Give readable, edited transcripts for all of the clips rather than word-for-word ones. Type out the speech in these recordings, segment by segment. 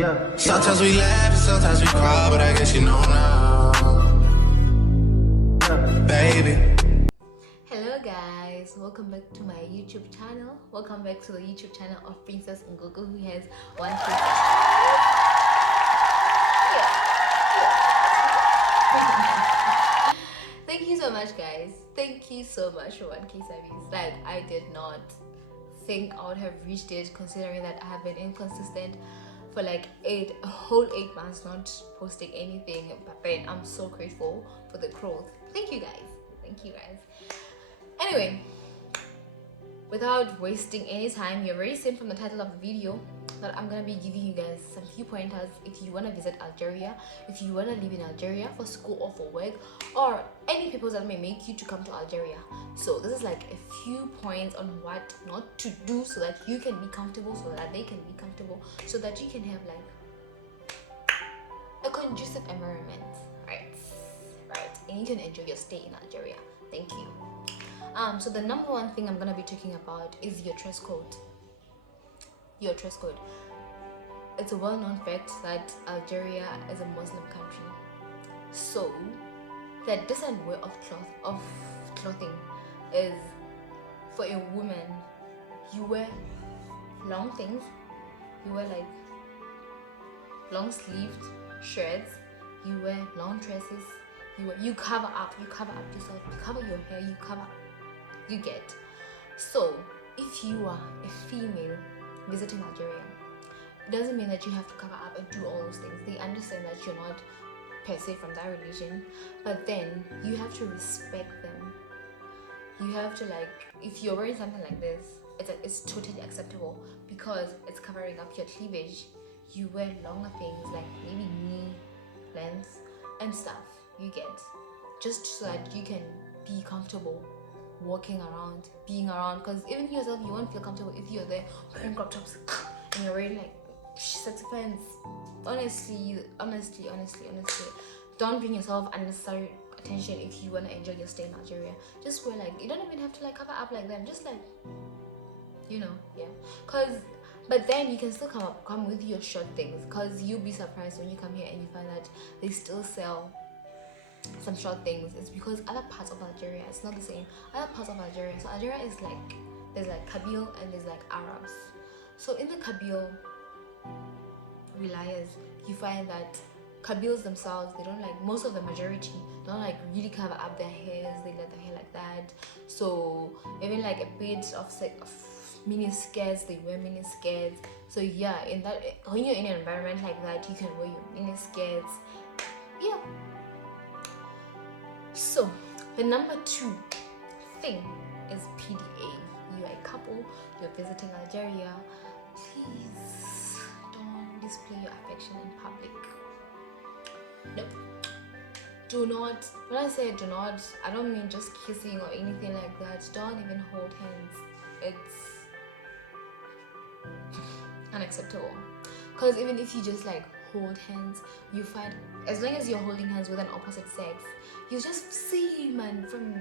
Sometimes we laugh and sometimes we cry, but I guess you know now, baby. Hello guys, welcome back to my YouTube channel. Welcome back to the YouTube channel of Princess Ngogo, who has 1K. Thank you so much guys. Thank you so much for 1K subs. Like, I did not think I would have reached it, considering that I have been inconsistent for like a whole 8 months not posting anything. But then I'm so grateful for the growth. Thank you guys. Thank you guys. Anyway, without wasting any time, you've already seen from the title of the video that I'm gonna be giving you guys some few pointers if you want to visit Algeria, if you want to live in Algeria for school or for work, or any purpose that may make you to come to Algeria. So this is like a few points on what not to do so that you can be comfortable, so that they can be comfortable, so that you can have like a conducive environment, right, and you can enjoy your stay in Algeria. Thank you. So the number one thing I'm gonna be talking about is your dress code. Your dress code. It's a well-known fact that Algeria is a Muslim country, so the decent way of clothing is, for a woman, you wear long things, you wear like long sleeved shirts, you wear long dresses, you cover up yourself, you cover your hair, you get. So if you are a female visiting Algeria, it doesn't mean that you have to cover up and do all those things. They understand that you're not per se from that religion, but then you have to respect them. You have to, like, if you're wearing something like this, it's totally acceptable because it's covering up your cleavage. You wear longer things like maybe knee length and stuff, you get, just so that you can be comfortable walking around, being around, because even yourself, you won't feel comfortable if you're there wearing crop tops and you're wearing like sexy pants. Honestly, don't bring yourself unnecessary attention if you want to enjoy your stay in Algeria. Just wear, like, you don't even have to like cover up like them, just like, you know, yeah. But then you can still come with your short things, because you'll be surprised when you come here and you find that they still sell some short things. It's because other parts of Algeria, it's not the same. Other parts of Algeria, so Algeria is like, there's like Kabyle and there's like Arabs. So in the Kabyle wilayas, you find that Kabyles themselves, they don't like, most of the majority don't like really cover up their hairs. They let their hair like that. So even like a bit of mini skirts, they wear mini skirts. So yeah, in that, when you're in an environment like that, you can wear your mini skirts. Yeah. So the number 2 thing is PDA. You're a couple, you're visiting Algeria, please don't display your affection in public. Nope. Do not, when I say do not, I don't mean just kissing or anything like that. Don't even hold hands. It's unacceptable. Because even if you just like hold hands, you find, as long as you're holding hands with an opposite sex, you just see, man, from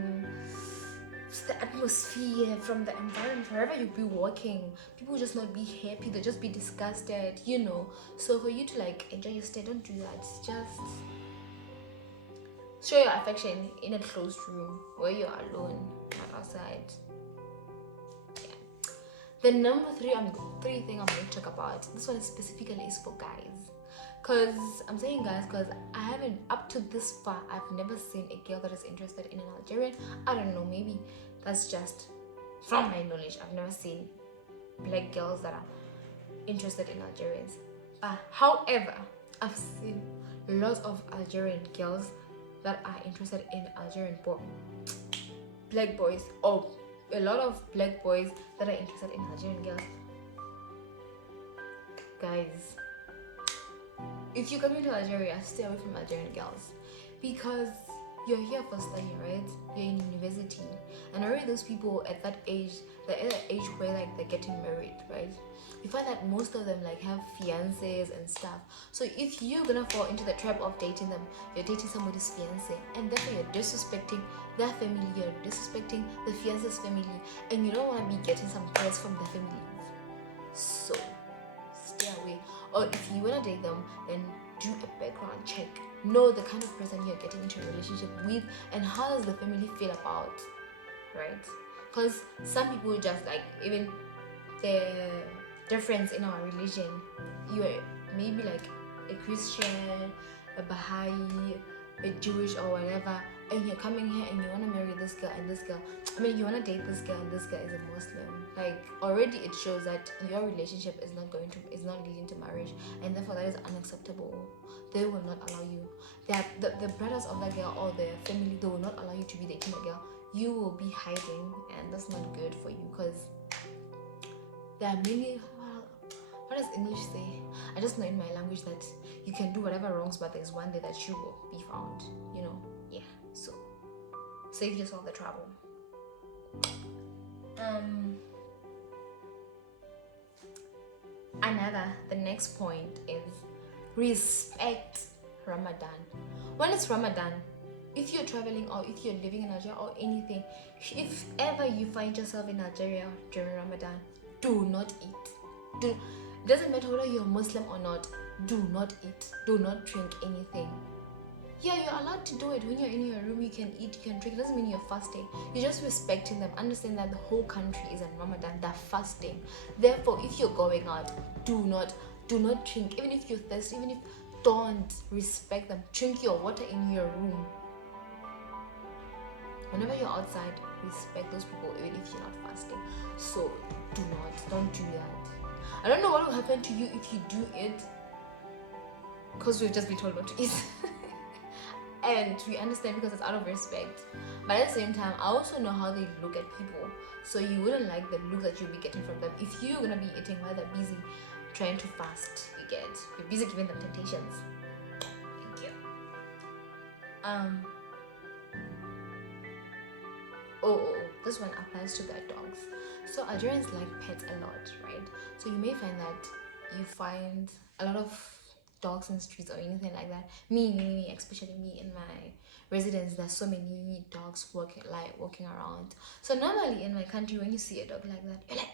the atmosphere, from the environment, wherever you be walking, people just not be happy, they'll just be disgusted, you know. So for you to like enjoy your stay, don't do that. Just show your affection in a closed room where you're alone, not outside. Yeah. The number 3 thing I'm going to talk about, this one specifically is for guys. Because I'm saying guys because I haven't, up to this far, I've never seen a girl that is interested in an Algerian. I don't know, maybe that's just from my knowledge. I've never seen black girls that are interested in Algerians. However, I've seen lots of Algerian girls that are interested in Algerian black boys, or a lot of black boys that are interested in Algerian girls. Guys, if you're coming to Algeria, stay away from Algerian girls, because you're here for study, right? You're in university, and already those people at that age, they're at that age where like they're getting married, right? You find that most of them like have fiancés and stuff. So if you're gonna fall into the trap of dating them, you're dating somebody's fiancé, and therefore you're disrespecting their family, you're disrespecting the fiancé's family, and you don't want to be getting some press from the family. So stay away. Or if you want to date them, then do a background check. Know the kind of person you're getting into a relationship with, and how does the family feel about, right? Because some people just like, even the difference in our religion, you are maybe like a Christian, a Baha'i, a Jewish, or whatever, and you're coming here and you want to marry this girl and this girl, I mean, you want to date this girl and this girl is a Muslim. Like, already it shows that your relationship is not leading to marriage, and therefore that is unacceptable. They will not allow you. The brothers of that girl or the family, they will not allow you to be dating the girl. You will be hiding, and that's not good for you, because there are many, what does English say? I just know in my language that you can do whatever wrongs, but there's one day that you will be found, yeah. So save yourself the trouble. The next point is respect Ramadan. When it's Ramadan, if you're traveling or if you're living in Algeria or anything, if ever you find yourself in Algeria during Ramadan, do not eat. Doesn't matter whether you're Muslim or not, do not eat, do not drink anything. Yeah, you're allowed to do it. When you're in your room, you can eat, you can drink. It doesn't mean you're fasting. You're just respecting them. Understand that the whole country is in Ramadan. They're fasting. Therefore, if you're going out, do not drink. Even if you're thirsty, even if, don't respect them. Drink your water in your room. Whenever you're outside, respect those people, even if you're not fasting. So don't do that. I don't know what will happen to you if you do it, because we've just been told not to eat. And we understand because it's out of respect, but at the same time, I also know how they look at people, so you wouldn't like the look that you'll be getting from them if you're gonna be eating while they're busy trying to fast. You're busy giving them temptations. Thank you. This one applies to their dogs. So Algerians like pets a lot, right? So you may find that you find a lot of dogs in the streets or anything like that. Me, especially me in my residence, there's so many dogs walking around. So normally in my country, when you see a dog like that, you're like,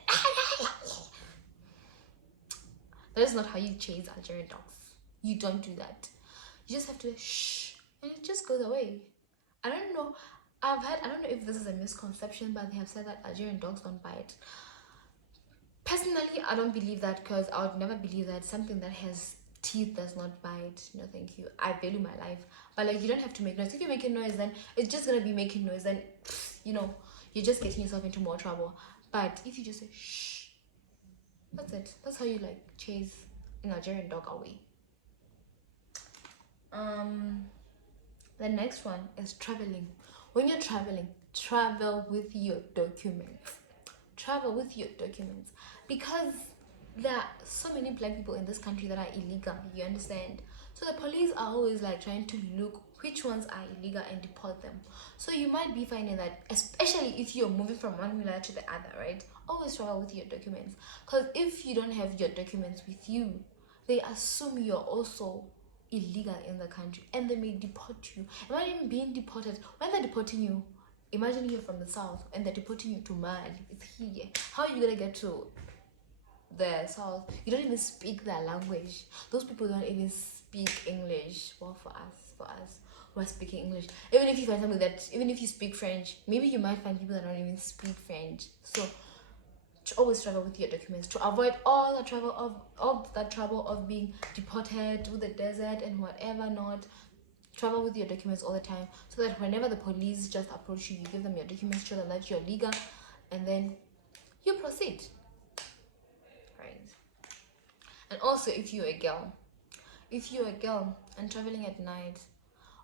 that is not how you chase Algerian dogs. You don't do that. You just have to shh, and it just goes away. I don't know if this is a misconception, but they have said that Algerian dogs don't bite. Personally, I don't believe that, because I would never believe that something that has teeth does not bite. No, thank you. I value my life. But like, you don't have to make noise. If you're making noise, then it's just gonna be making noise. Then, you're just getting yourself into more trouble. But if you just say shh, that's it. That's how you like chase an Algerian dog away. The next one is traveling. When you're traveling, travel with your documents. Travel with your documents, because there are so many black people in this country that are illegal, you understand? So the police are always like trying to look which ones are illegal and deport them. So you might be finding that, especially if you're moving from one village to the other, right? Always travel with your documents, because if you don't have your documents with you, they assume you're also illegal in the country and they may deport you. Imagine being deported. When they're deporting you, imagine you're from the south and they're deporting you to Mali. It's here. How are you gonna get to the south? You don't even speak their language. Those people don't even speak English. Well, for us who are speaking English, even if you find somebody that, even if you speak French, maybe you might find people that don't even speak French. So to always travel with your documents, to avoid all the trouble of being deported to the desert and whatever not. Travel with your documents all the time, so that whenever the police just approach you, you give them your documents, show them that you're legal, and then you proceed, right? And also, if you're a girl and traveling at night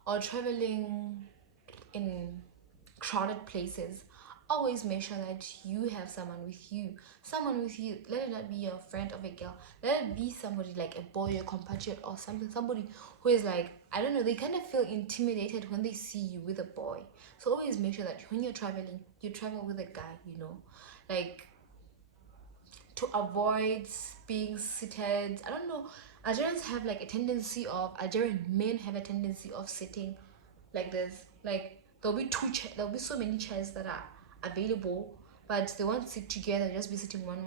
or traveling in crowded places, always make sure that you have someone with you. Let it not be your friend of a girl. Let it be somebody like a boy, a compatriot, or somebody who is like, I don't know, they kind of feel intimidated when they see you with a boy. So always make sure that when you're traveling, you travel with a guy, like, to avoid being seated. I don't know, Algerian men have a tendency of sitting like this. Like, there'll be so many chairs that are available, but they won't sit together. They'll just be sitting one.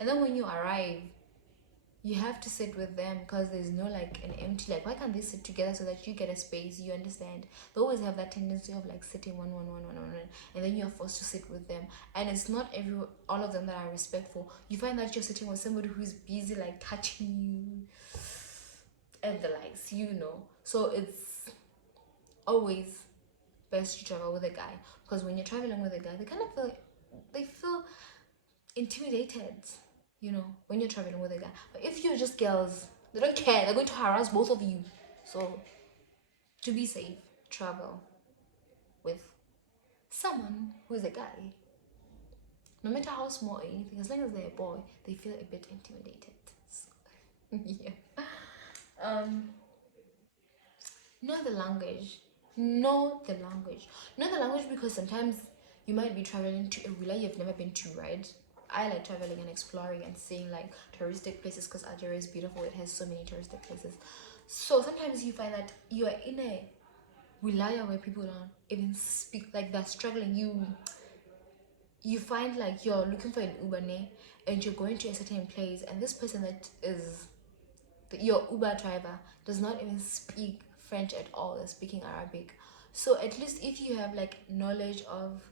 And then when you arrive, you have to sit with them, because there's no like an empty, like why can't they sit together so that you get a space? You understand? They always have that tendency of like sitting one, and then you're forced to sit with them. And it's not all of them that are respectful. You find that you're sitting with somebody who's busy like touching you and the likes, you know. So it's always best to travel with a guy, because when you're traveling with a guy, they feel intimidated, you know, when you're traveling with a guy. But if you're just girls, they don't care. They're going to harass both of you. So to be safe, travel with someone who's a guy. No matter how small or anything, as long as they're a boy, they feel a bit intimidated. So, yeah. Know the language. Know the language. Know the language, because sometimes you might be traveling to a villa you've never been to, right? I like traveling and exploring and seeing like touristic places, because Algeria is beautiful. It has so many touristic places. So sometimes you find that you are in a wilaya where people don't even speak, like they're struggling. You find like you're looking for an Uber and you're going to a certain place, and this person that is your Uber driver does not even speak French at all. They're speaking Arabic. So at least if you have like knowledge of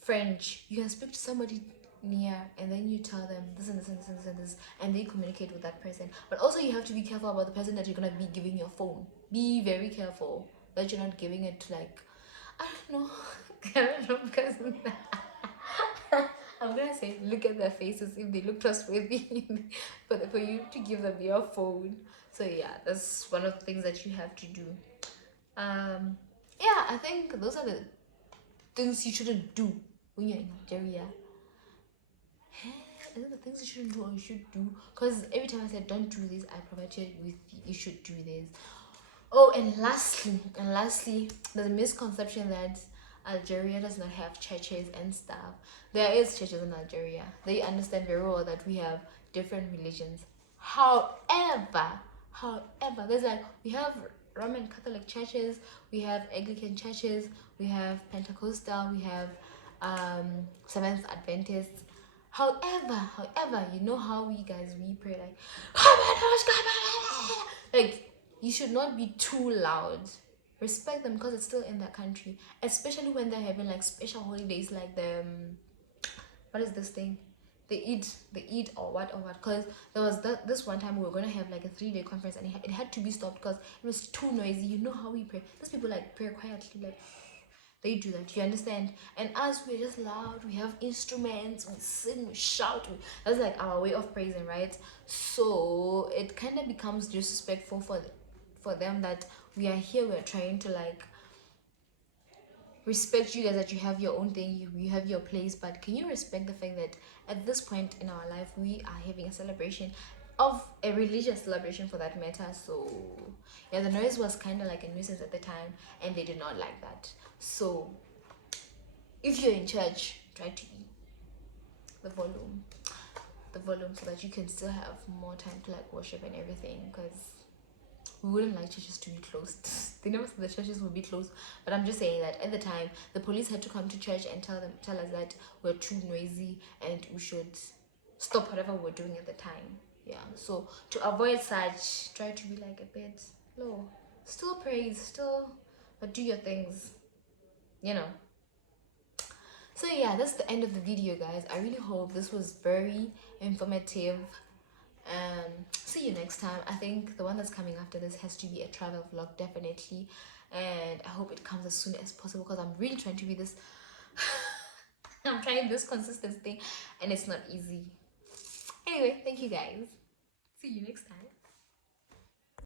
French, you can speak to somebody near, and then you tell them this and this and this and this and this, and they communicate with that person. But also you have to be careful about the person that you're gonna be giving your phone. Be very careful that you're not giving it to like, I don't know, I don't know, because I'm gonna say look at their faces if they look trustworthy for you to give them your phone. So yeah, that's one of the things that you have to do. Yeah, I think those are the things you shouldn't do when you're in Nigeria. Those are the things you shouldn't do or you should do. Because every time I said don't do this, I provided you with you should do this. Oh, and lastly, there's a misconception that Algeria does not have churches and stuff. There is churches in Algeria. They understand very well that we have different religions. However, there's like we have Roman Catholic churches, we have Anglican churches, we have Pentecostal, we have Seventh Adventists. However, you know how we pray like you should not be too loud. Respect them, because it's still in their country, especially when they're having like special holidays like the what is this thing, they eat or what, because there was this one time we were going to have like a 3-day conference, and it had to be stopped because it was too noisy. You know how we pray, these people like pray quietly, like they do that, you understand? And us, we're just loud, we have instruments, we sing, we shout, that's like our way of praising, right? So it kind of becomes disrespectful for them that we are here, we're trying to like respect you guys, that you have your own thing, you have your place, but can you respect the fact that at this point in our life we are having a celebration, of a religious celebration for that matter? So yeah, the noise was kind of like a nuisance at the time, and they did not like that. So if you're in church, try to eat the volume so that you can still have more time to like worship and everything, because we wouldn't like churches to be closed. They never said the churches would be closed, but I'm just saying that at the time the police had to come to church and tell us that we're too noisy and we should stop whatever we're doing at the time. Yeah, so to avoid such, try to be like a bit low, still praise, still, but do your things, you know. So yeah, that's the end of the video, guys. I really hope this was very informative. See you next time. I think the one that's coming after this has to be a travel vlog, definitely, and I hope it comes as soon as possible, because I'm really trying to be this I'm trying this consistent thing, and it's not easy. Anyway, thank you guys. See you next time.